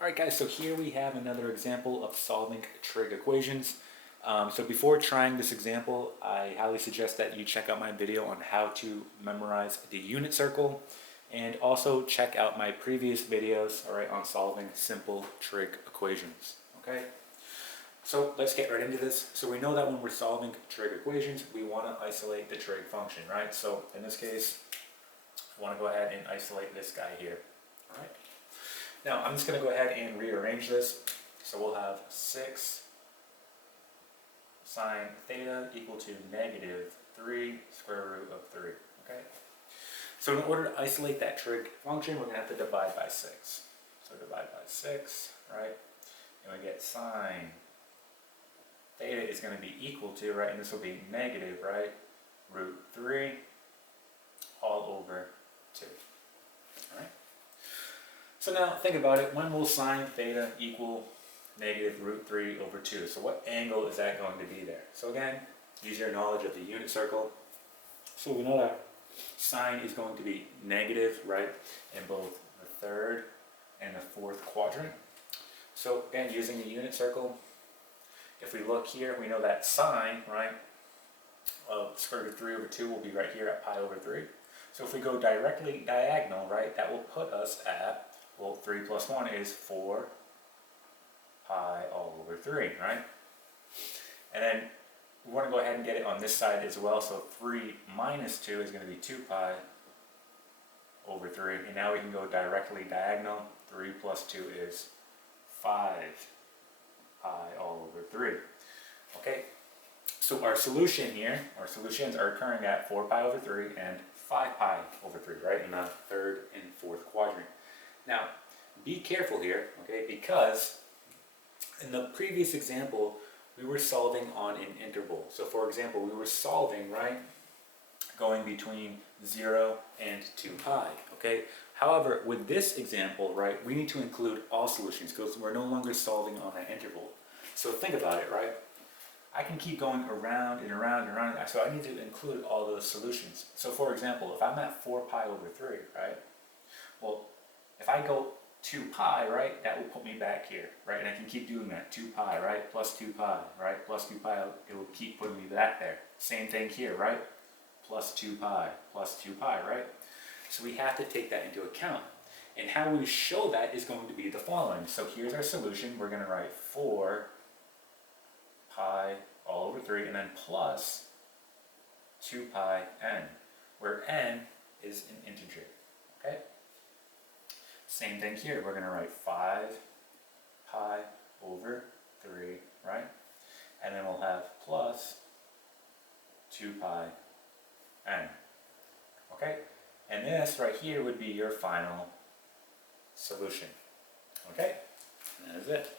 Alright guys, so here we have another example of solving trig equations. So before trying this example, I highly suggest that you check out my video on how to memorize the unit circle, and also check out my previous videos, alright, on solving simple trig equations. Okay, so let's get right into this. So we know that when we're solving trig equations, we want to isolate the trig function, right? So in this case, I want to go ahead and isolate this guy here. Alright. Now, I'm just going to go ahead and rearrange this. So we'll have 6 sine theta equal to negative 3 square root of 3. Okay? So in order to isolate that trig function, we're going to have to divide by 6. So divide by 6, right? And we get sine theta is going to be equal to, right? And this will be negative, right? Root 3 all over 2. All right? So now think about it, when will sine theta equal negative root 3 over 2? So what angle is that going to be there? So again, use your knowledge of the unit circle. So we know that sine is going to be negative, right, in both the third and the fourth quadrant. So again, using the unit circle, if we look here, we know that sine, right, of square root of 3 over 2 will be right here at pi over 3. So if we go directly diagonal, right, that will put us at, well, 3 plus 1 is 4 pi all over 3, right? And then we want to go ahead and get it on this side as well. So 3 minus 2 is going to be 2 pi over 3. And now we can go directly diagonal. 3 plus 2 is 5 pi all over 3. Okay, so our solution here, our solutions are occurring at 4 pi over 3 and 5 pi over 3, right, in the third and fourth quadrant. Now, be careful here, okay, because in the previous example, we were solving on an interval. So for example, we were solving, right, going between 0 and 2 pi, okay? However, with this example, right, we need to include all solutions because we're no longer solving on an interval. So think about it, right? I can keep going around and around and around, so I need to include all those solutions. So for example, if I'm at 4 pi over 3, right, well, if I go 2 pi, right, that will put me back here, right, and I can keep doing that, 2 pi, right, plus 2 pi, right, plus 2 pi, it will keep putting me back there. Same thing here, right, plus 2 pi, right? So we have to take that into account. And how we show that is going to be the following. So here's our solution. We're going to write 4 pi all over 3 and then plus 2 pi n, where n is an integer, okay? Same thing here, we're going to write 5 pi over 3, right? And then we'll have plus 2 pi n, okay? And this right here would be your final solution, okay? And that is it.